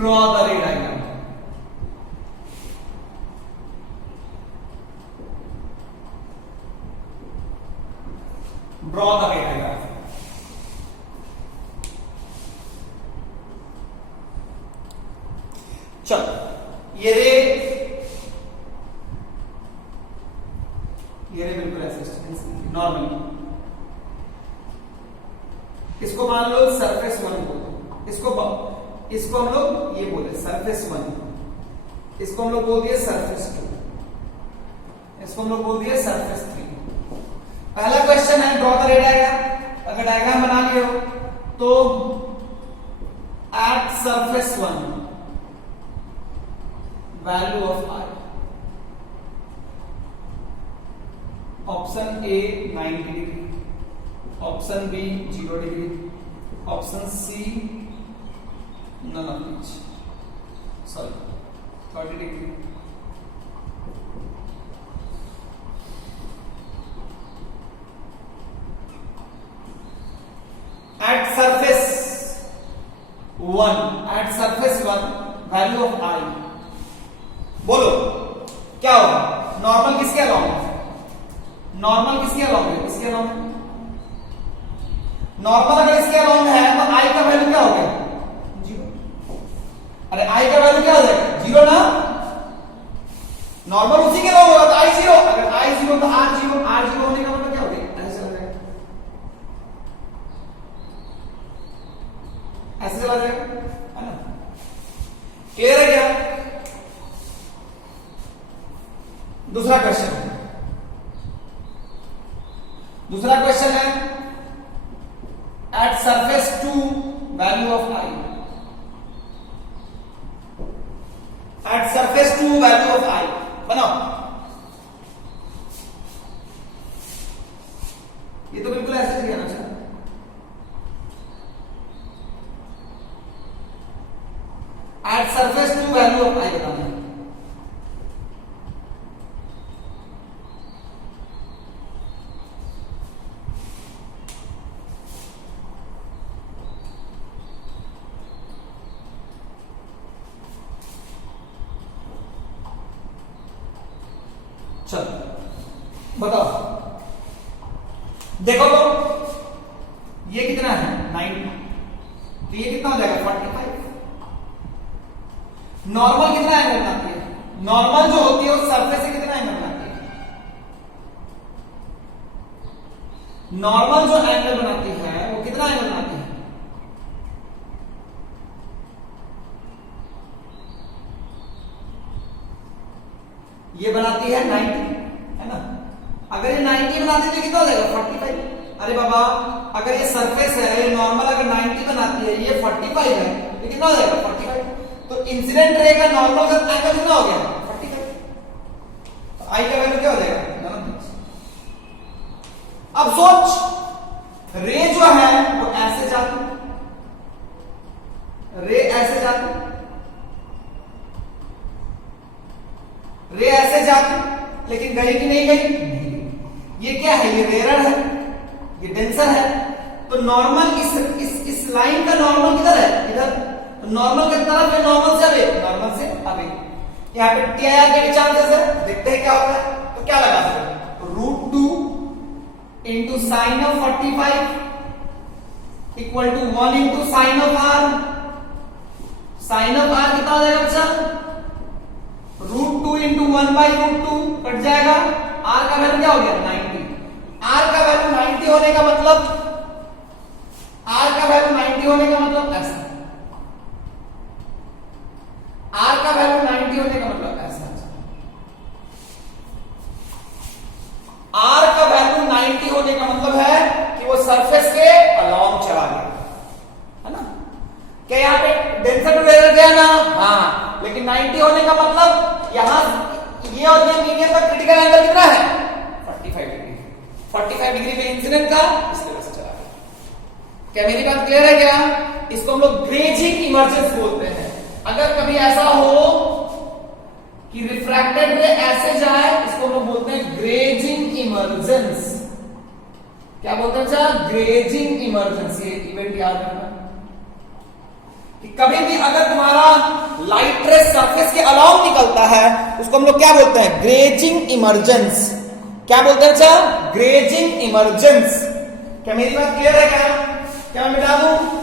Draw the ray diagram. Draw the ray diagram. चलो ये रे बिल्कुल ऐसे नॉर्मली. इसको मान लो सरफेस 1 बोलो. इसको हम लोग ये बोले सरफेस 1, इसको हम लोग बोल दिए सरफेस 2, इसको हम लोग बोल दिए सरफेस 3. पहला क्वेश्चन है ड्रॉ द रे डायग्राम. अगर डायग्राम बना लिए हो तो at surface 1 value of I. Option A 90 degree, option B 0 डिग्री, option C none of each. Sorry, 30 degree. At surface 1 at surface 1 value of I. बोलो क्या होगा? नॉर्मल किसके अलाउंग है? नॉर्मल किसके अलाउंग है? इसके अलाउंग है। नॉर्मल अगर इसके अलाउंग है तो आई का वैल्यू क्या हो गया? 0। अरे आई का वैल्यू क्या हो जाएगा? 0 ना। नॉर्मल उसी के अलाउंग होगा तो आई 0। अगर आई 0 तो आर 0। आर 0 होने का मतलब क्या हो गया? ऐसे चला जाएगा, ऐसे चला जाएगा, है ना? क्लियर है क्या? दूसरा क्वेश्चन, दूसरा क्वेश्चन है at surface 2 value of I. At surface 2 value of I बनाओ। ये तो बिल्कुल ऐसे ही आना चाहिए। At surface 2 value of I बताना है। चलो बताओ, देखो तो ये कितना है? 90। तो ये कितना हो जाएगा? 45। नॉर्मल कितना एंगल बनाती है? नॉर्मल जो होती है उस सरफेस से कितना एंगल बनाती है? नॉर्मल जो एंगल बनाती है वो कितना एंगल बनाती है? ये बनाती है 90, है ना? अगर ये 90 बनाती है तो कितना हो जाएगा? 45। अरे बाबा अगर ये सरफेस है, ये नॉर्मल अगर 90 बनाती है, ये 45 है, तो कितना हो जाएगा? 45। तो इंसिडेंट रे का नॉर्मल का एंगल कितना हो गया? 45। तो आई का वैल्यू क्या हो जाएगा? 90। अब सोच, रे जो है वो ऐसे जाती, रे ऐसे जाती, रे ऐसे जाती, लेकिन गई कि नहीं गई? ये क्या है? ये रेयर है, ये डेंसर है। तो नॉर्मल इस लाइन का नॉर्मल किधर है? इधर। तो नॉर्मल की तरफ है, नॉर्मल से अवे, नॉर्मल से अवे। यहाँ पे टी आर के भी चांसेस है, देखते हैं क्या होता है। तो क्या लगा सकते? √2 into sine of 45 equal to 1 into sine of R. Sine of R कितना हो जाएगा बच्चा? √2 इंटू 1/√2 कट जाएगा। आर का वैल्यू क्या हो गया? 90। आर का वैल्यू 90 होने का मतलब, आर का वैल्यू 90 होने का मतलब ऐसा, आर का वैल्यू 90 होने का मतलब ऐसा, आर का वैल्यू 90 होने का मतलब है कि वो सरफेस के अलोंग चला गया, है ना? क्या यहाँ पे डेंसर टू रेयर गया ना? हाँ, लेकिन 90 होने का मतलब यहां ये और ये मीडियम का क्रिटिकल एंगल कितना है? 45 डिग्री। 45 डिग्री पे इंसिडेंट का इस तरह से चला गया। क्या मेरी बात क्लियर है क्या? इसको हम लोग ग्रेजिंग इमर्जेंस बोलते हैं। अगर कभी ऐसा हो कि रिफ्रैक्टेड रे ऐसे जाए, इसको हम लोग बोलते हैं ग्रेजिंग इमर्जेंस। क्या बोलते हैं सर? Grazing emergence. ये इवेंट याद रखना कि कभी भी अगर तुम्हारा लाइट रे सरफेस के अलाउंग निकलता है, उसको हम लोग क्या बोलते हैं? Grazing emergence. क्या बोलते हैं सर? Grazing emergence. क्या मेरी बात क्लियर है क्या? क्या मैं मिटा दूं?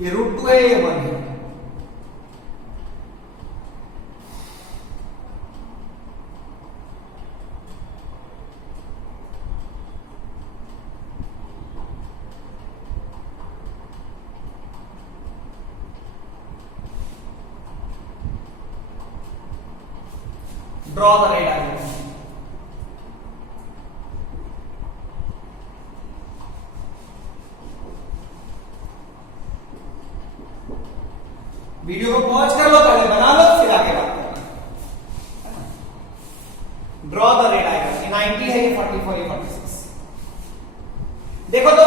ये √2 है, ये 1 है। Draw the ray diagram. Video को पॉज कर लो, पहले बना लो, फिर आगे बात करना। Draw the ray diagram. ये 90 है, ये 44, ये 46। देखो तो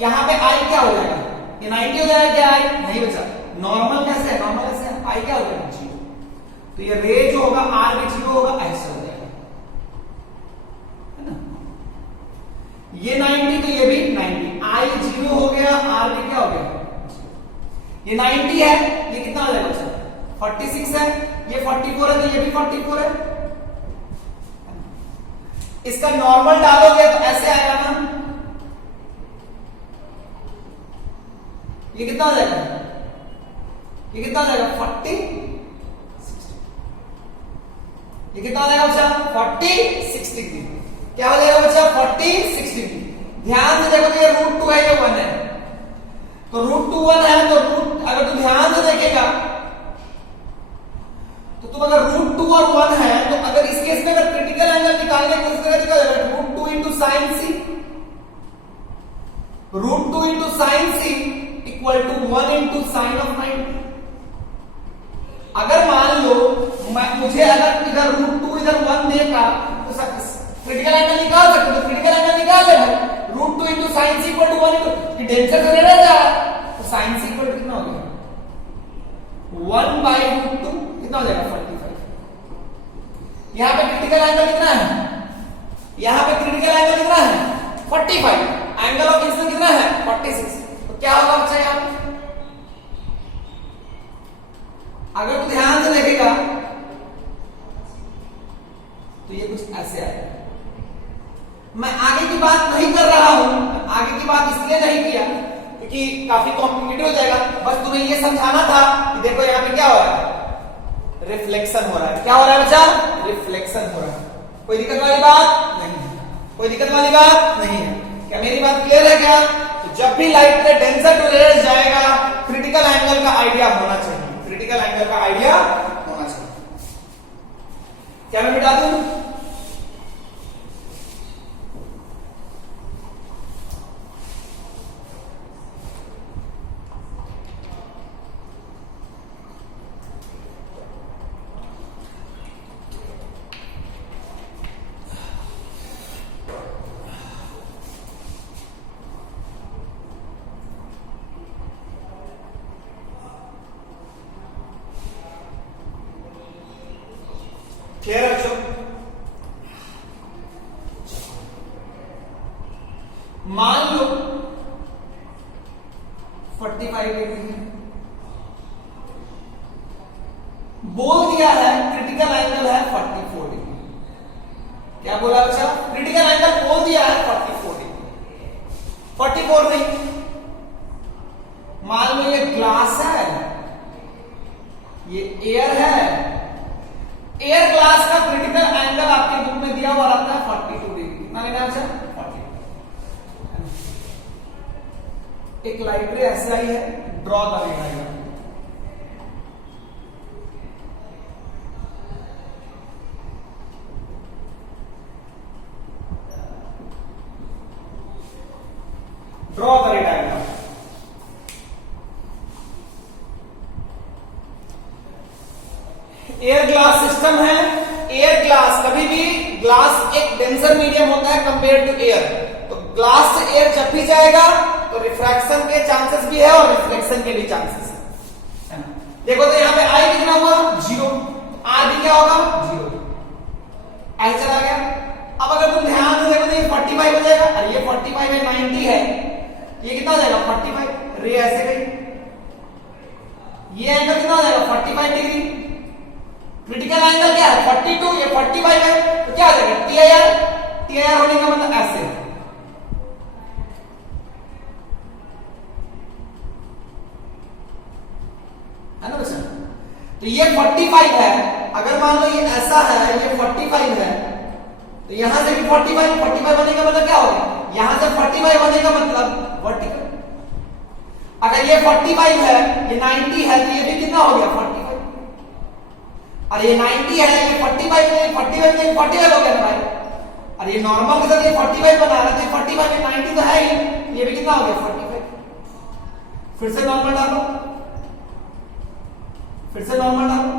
यहां पे आई क्या हो जाएगा, ये 90 हो जाएगा क्या, आई नहीं बचा। नॉर्मल कैसे है, नॉर्मल कैसे है, आई क्या हो जाएगा 0। तो ये रे जो होगा आर भी 0 होगा, ऐसे हो जाएगा, है ना। ये 90 तो ये भी 90, आई 0 हो गया, आर भी क्या हो गया, ये 90 है, ये कितना हो जाएगा बच्चा 46 है, ये 44 है, तो ये भी 44 है। इसका नॉर्मल डालोगे तो ऐसे आएगा ना, ये कितना हो जाएगा, ये कितना हो जाएगा 40, ये कितना हो जाएगा बच्चा 40 60 क्या हो जाएगा बच्चा 40 60। ध्यान से देखो तो ये √2 है, ये 1 है, तो √2 1 है, तो रूट अगर तुम ध्यान से देखेगा तो तुम अगर √2 और 1 है, तो अगर इस केस में अगर क्रिटिकल एंगल निकालने की कोशिश करें तो √2 into sin c, √2 into sin c equal to 1 into sin of 90। अगर मान लो मुझे अगर इधर √2 इधर 1 देगा तो क्रिटिकल एंगल निकाल सकते हो, तो क्रिटिकल एंगल निकाल ले भाई, √2 into sin c equal to 1 into ये डेंसर तो रह जा, तो sin c इक्वल टू कितना हो गया 1 by √2 कितना हो जाएगा 45। यहां पे क्रिटिकल एंगल कितना है, यहां पे क्रिटिकल एंगल कितना है 45, एंगल ऑफ इंसिडेंस कितना है 46। तो क्या होगा बच्चा यहां पे, अगर तू ध्यान से देखेगा तो ये कुछ ऐसे आएगा। मैं आगे की बात नहीं कर रहा हूं, आगे की बात इसलिए नहीं किया क्योंकि काफी कॉम्प्लिकेटेड हो जाएगा, बस तुम्हें ये समझाना था कि देखो यहां पे क्या हो रहा है, रिफ्लेक्शन हो रहा है। क्या हो रहा है बच्चा, रिफ्लेक्शन हो रहा है। कोई दिक्कत वाली बात नहीं है, कोई दिक्कत वाली बात नहीं है। क्या मेरी बात क्लियर है क्या? तो जब भी light ray denser to rare जाएगा, क्रिटिकल एंगल का आइडिया होना चाहिए, क्रिटिकल एंगल का आइडिया होना चाहिए। क्या मैं मिटा दूं? क्लियर है बच्चों? मान लो 45 डिग्री है, बोल दिया है क्रिटिकल एंगल है 44 डिग्री। क्या बोला बच्चा? क्रिटिकल एंगल बोल दिया है 44 डिग्री, 44 नहीं। मान लो ये ग्लास है, ये एयर है, एयर ग्लास का क्रिटिकल एंगल आपके बुक में दिया हुआ रहता है 42 डिग्री। कितना लेना है बच्चा? 42। एक लाइट रे ऐसे आई है, ड्रॉ कर लेना। ड्रॉ करे डायग्राम। एयर ग्लास सिस्टम है। एयर ग्लास, कभी भी ग्लास एक डेंसर मीडियम होता है कंपेयर टू एयर, तो ग्लास से एयर जब भी जाएगा तो रिफ्रैक्शन के चांसेस भी है और रिफ्लेक्शन के भी चांसेस है। देखो तो यहां पे आई कितना हुआ 0, आर भी क्या होगा 0, आई चला गया। अब अगर तुम ध्यान से देखो तो ये 45 हो जाएगा, और ये 45 है 90 है, ये कितना हो जाएगा 45, रे ऐसे गई, ये एंगल कितना हो जाएगा 45 डिग्री। क्रिटिकल एंगल क्या है 42, ये 45 है, तो क्या हो जाएगा टीआईआर। टीआईआर होने का मतलब ऐसे है ना बच्चा। तो ये 45 है, अगर मान लो ये ऐसा है, ये 45 है, तो यहां से भी 45 होने का मतलब क्या होगा, यहां से 45 होने का मतलब वर्टिकल। अगर ये 45 है, ये 90 है, तो ये भी कितना हो गया 45, और ये 90 है, ये 45 में 45 हो गया ना भाई। और ये नॉर्मल के साथ ये 45 बना रहा है, तो 45 में 90 तो है ही, ये भी कितना हो गया 45। फिर से नॉर्मल डालो, फिर से नॉर्मल डालो,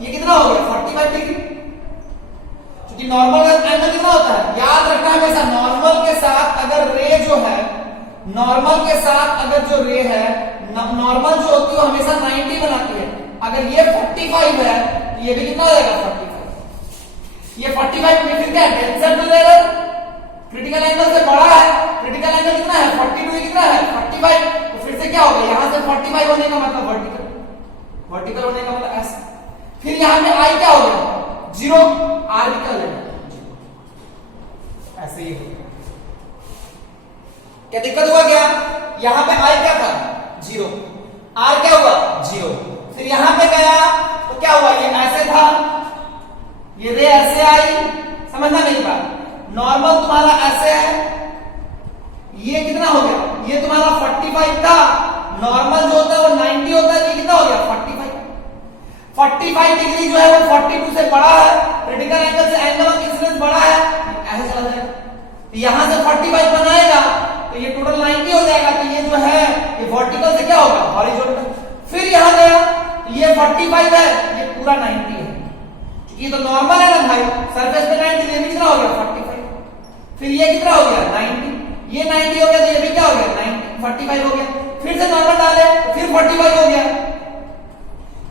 ये कितना हो गया 45 डिग्री। क्योंकि कि नॉर्मल एंगल कितना होता है, याद रखना हमेशा नॉर्मल के साथ अगर रे जो है, नॉर्मल के साथ अगर जो रे है, नॉर्मल जो होती है वो हमेशा 90 बनाती है। अगर ये 45 है तो ये भी कितना हो जाएगा 45। ये 45 में फिर क्या है, denser to rarer, critical angle से बड़ा है, क्रिटिकल एंगल कितना है 42, कितना है 45, तो फिर से क्या होगा, यहां से 45 होने का मतलब वर्टिकल, वर्टिकल होने का मतलब ऐसा। फिर यहां पे आई क्या हो गया 0, आर निकल जाएगा, ऐसे ही हो गया। क्या दिक्कत हुआ क्या, यहां पे आई क्या था 0, आर क्या हुआ 0, फिर यहां पे गया तो क्या हुआ, ये ऐसे था, ये रे ऐसे आई, समझना मेरी बात। नॉर्मल तुम्हारा ऐसे है, ये कितना हो गया, ये तुम्हारा 45 था, नॉर्मल जो होता है वो 90 होता है, ये कितना हो गया 45 डिग्री जो है वो 42 से बड़ा है, क्रिटिकल एंगल से एंगल ऑफ इंसिडेंस बड़ा है, ऐसे चला जाएगा। तो यहां से 45 बनाएगा तो ये टोटल 90 हो जाएगा, तो ये जो है ये वर्टिकल से क्या होगा हॉरिजॉन्टल। फिर यहां गया ये 45 है, ये पूरा 90 है, ये तो नॉर्मल है ना भाई, सरफेस पे 90, ये भी कितना हो गया 45, फिर ये कितना हो गया 90, ये 90 हो गया तो ये भी क्या हो गया 90, 45 हो गया, फिर से नॉर्मल डाले फिर 45 हो गया,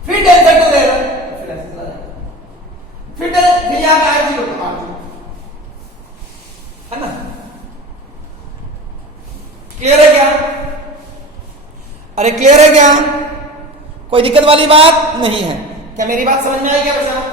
फिर टेंशन टू एरर, फिर ऐसे चला जाएगा, फिर यहां पे आर 0 तो आर 0 है ना। क्लियर है क्या, अरे क्लियर है क्या, कोई दिक्कत वाली बात नहीं है क्या, मेरी बात समझ में आई क्या बच्चा।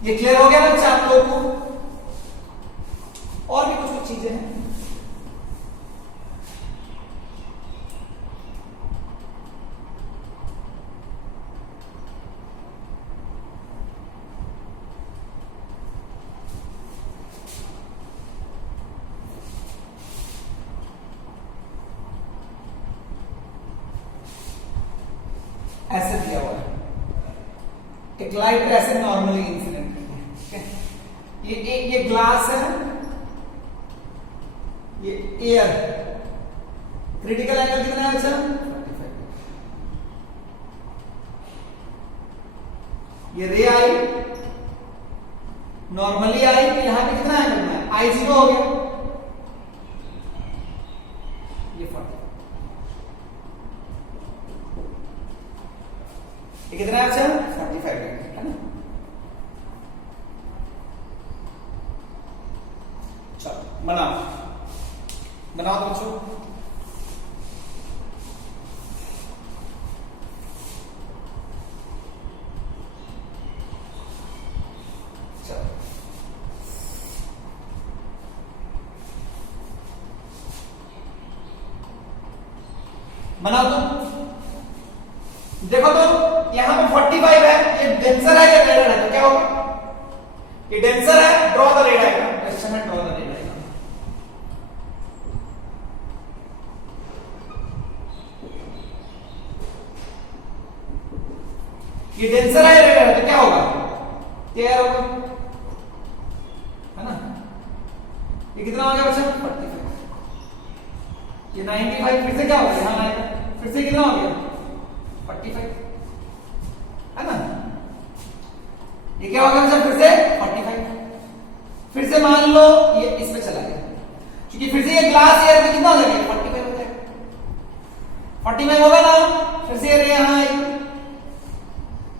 ये क्लियर हो गया बच्चा आप लोगों को, और भी कुछ कुछ चीजें हैं। ऐसे दिया हुआ है, एक लाइट ऐसे नॉर्मली इंसिडेंट, ये ग्लास है, ये एयर, क्रिटिकल एंगल कितना है बच्चा 45, ये रे आई नॉर्मली आई तो यहां पे कितना एंगल है आई 0 हो गया, ये 40, ये कितना है बच्चा 45 है ना। चलो बनाओ बनाओ तो बच्चों, बनाओ तो देखो, तो यहां पे 45 है, ये डेंसर है या रेड है, तो क्या होगा, ये डेंसर है, draw the red diagram, question में ड्रॉ द रेड डायग्राम, ये डेंसर है रेड है तो क्या होगा टेयर होगा, है ना। ये कितना हो गया बच्चा 45, ये 95, फिर से क्या होगा यहां आएगा, फिर से कितना हो गया 45, है ना। ये क्या होगा बच्चा फिर से 45, फिर से मान लो ये इसमें चला गया, क्योंकि फिर से ये ग्लास एयर में कितना हो जाएगा 45 हो जाएगा, 45 होगा ना, फिर से ये यहां आएगी,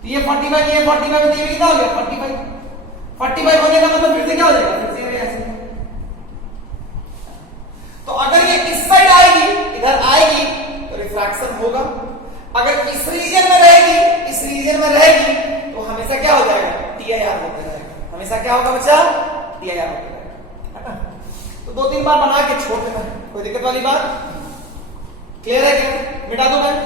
तो ये 45 ये 45 में ये कितना हो गया 45 होने का मतलब फिर से क्या हो जाएगा, फिर से ये ऐसे। तो अगर ये इस साइड आएगी, इधर आएगी तो रिफ्रैक्शन होगा, अगर इस रीजन में रहेगी, इस रीजन में रहेगी तो हमेशा क्या हो जाएगा टीआईआर होता रहेगा, हमेशा क्या होगा बच्चा टीआईआर होता रहेगा, है ना। तो 2-3 बार बना के छोड़ देना, कोई दिक्कत वाली बात, क्लियर है क्या, मिटा दो मैं।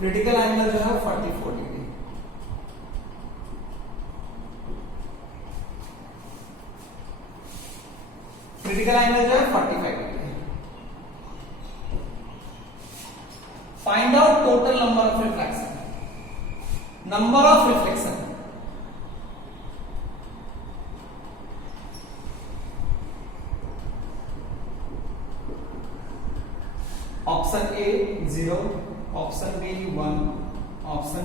क्रिटिकल एंगल जो है 44 डिग्री। क्रिटिकल एंगल जो है 45 degree. Find out total number of reflection, number of reflection. Option A 0, option B 1, option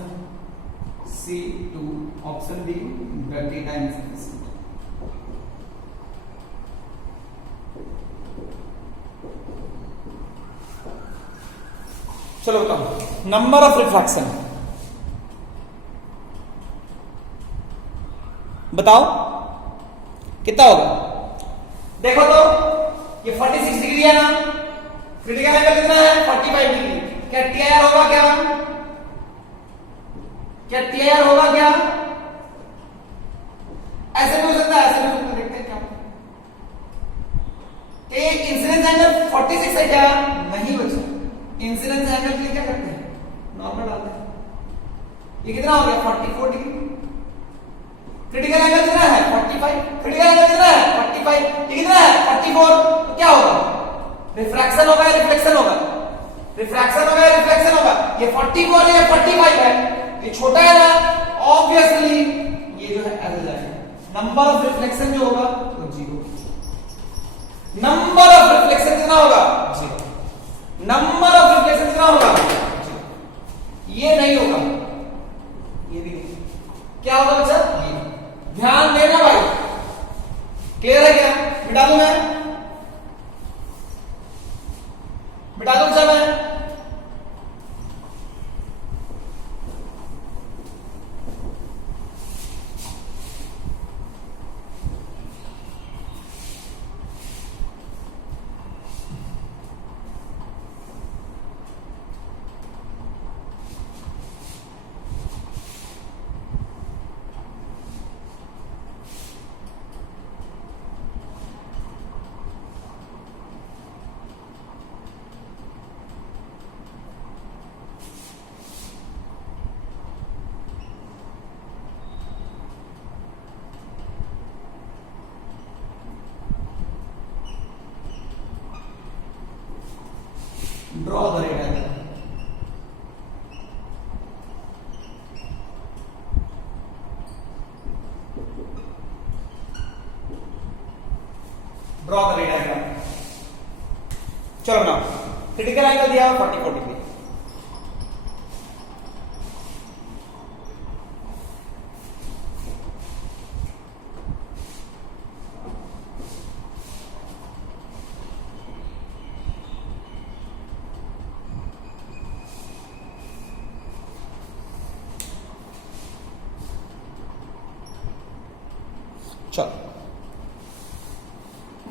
C 2, option D 30 times. चलो बताओ नंबर ऑफ रिफ्लेक्शन बताओ कितना होगा। देखो तो ये 46 डिग्री है ना, क्रिटिकल एंगल कितना है 45 डिग्री। क्या टीआईआर होगा क्या, क्या टीआईआर होगा क्या? ऐसे भी हो सकता है, ऐसे भी हो सकता है। देखते हैं क्या कि इंसिडेंस एंगल 46 है क्या? नहीं बच्चा, इंसिडेंस एंगल के लिए क्या करते हैं, नॉर्मल डालते हैं। ये कितना हो गया 44 डिग्री। क्रिटिकल एंगल कितना है 45, क्रिटिकल एंगल कितना है 45, ये कितना है 44। तो क्या होगा, रिफ्रैक्शन होगा या रिफ्लेक्शन होगा? रिफ्रैक्शन होगा या रिफ्लेक्शन होगा? ये 44 है या 45 है, ये छोटा है ना, ऑब्वियसली ये जो है ऐसे जाएगा। नंबर ऑफ रिफ्लेक्शन जो होगा वो 0। नंबर ऑफ रिफ्लेक्शन कितना होगा 0। नंबर ऑफ रिफ्लेक्शन कितना होगा 0। ये नहीं होगा, ये भी नहीं। क्या होगा बच्चा, ये। ध्यान देना भाई, क्लियर है क्या? मिटा दूं मैं, मिटा दो बच्चा मैं। Draw the rate angle. Draw the rate angle. चलो ना, क्रिटिकल एंगल दिया 44 डिग्री। चलो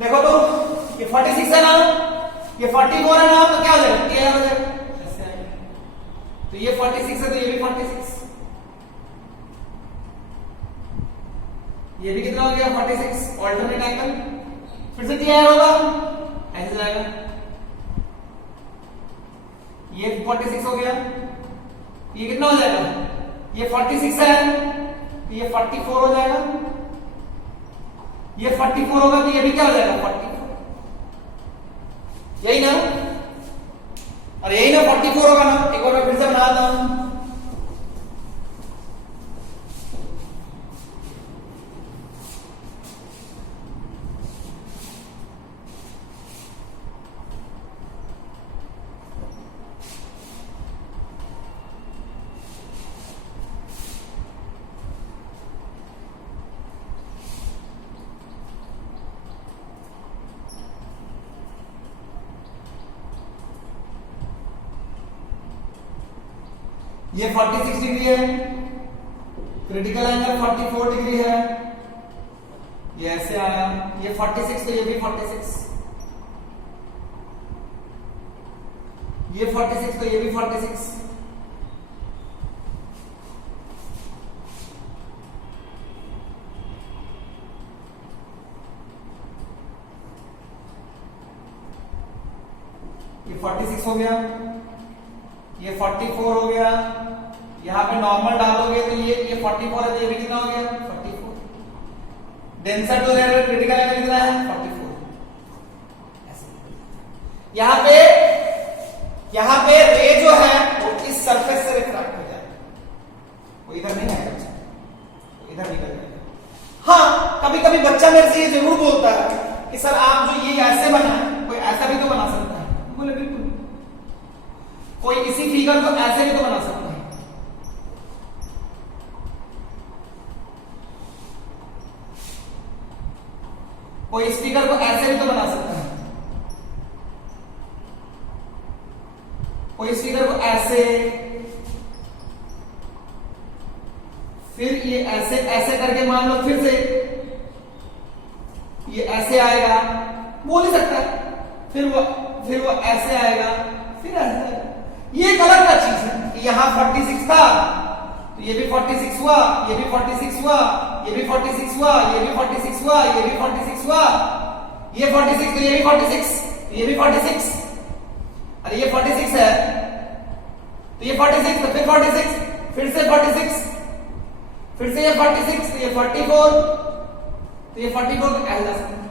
देखो तो ये 46 है ना, ये 44 है ना, तो क्या हो जाएगा, टीआईआर हो जाएगा ऐसे आएगा। तो ये 46 है तो ये भी 46, ये भी कितना हो गया 46, ऑल्टरनेट एंगल। फिर से टीआईआर होगा, ऐसे जाएगा। ये 46 हो गया, ये कितना हो जाएगा, ये 46 है, ये 44 हो जाएगा। ये 44 होगा तो ये भी क्या हो जाएगा 44, यही ना, अरे यही ना 44 होगा ना। एक बार मैं फिर से बनाता हूं। ये 46 डिग्री है, क्रिटिकल एंगल 44 डिग्री है, ये ऐसे आया। ये 46 तो ये भी 46, ये 46 तो ये भी 46। ये 46 हो गया, ये 44 हो गया, यहां पे नॉर्मल डालोगे तो ये 44 है, तो ये भी कितना हो गया 44। Denser to rarer critical angle कितना है 44। यहां पे रे जो है वो इस सरफेस से रिफ्रैक्ट हो जाएगा, वो इधर नहीं आएगा, वो इधर निकल जाएगा। हाँ, कभी कभी बच्चा मेरे से ये जरूर बोलता है कि सर आप जो ये ऐसे बना है, कोई ऐसा भी तो बना सकता है। बोले बिल्कुल, कोई इसी फिगर को ऐसे भी तो बना सकता है। कोई इस फिगर को ऐसे भी तो बना सकता है, कोई इस फिगर को ऐसे, फिर ये ऐसे ऐसे करके मान लो, फिर से ये ऐसे आएगा, बोल ही सकता है, फिर वो ऐसे आएगा, फिर ऐसे आएगा। ये एक अलग का चीज है कि यहां 46 था तो ये भी 46 हुआ, ये भी 46 हुआ, ये भी 46 हुआ, ये भी 46 हुआ, ये भी 46 हुआ, ये 46 तो ये भी 46, तो ये भी 46, अरे ये 46 है तो ये 46, तो फिर 46, फिर से 46, फिर से ये 46, तो ये 44, तो ये 44 तो ऐसा सकता है।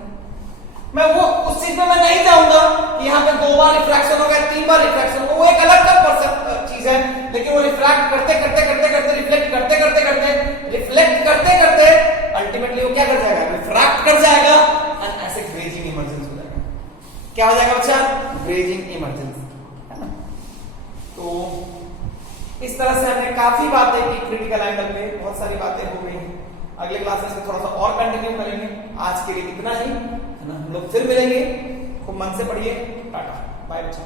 मैं वो उस चीज में मैं नहीं जाऊंगा कि यहाँ पे 2 बार रिफ्रैक्शन हो गया, 3 बार रिफ्रैक्शन हो गया, वो एक अलग का चीज है, लेकिन वो रिफ्रैक्ट करते करते करते करते रिफ्लेक्ट करते करते करते रिफ्लेक्ट करते करते अल्टीमेटली वो क्या कर जाएगा, रिफ्रैक्ट कर जाएगा और ऐसे ग्रेजिंग इमर्जेंस हो जाएगा। क्या हो जाएगा बच्चा, ग्रेजिंग इमर्जेंस, है ना। तो इस तरह से हमने काफी बातें की क्रिटिकल एंगल पे, बहुत सारी बातें हो गई। अगले क्लासेस में थोड़ा सा और कंटिन्यू करेंगे। आज के लिए इतना ही, है ना। हम लोग फिर मिलेंगे, खूब मन से पढ़िए। टाटा, बाय बच्चा।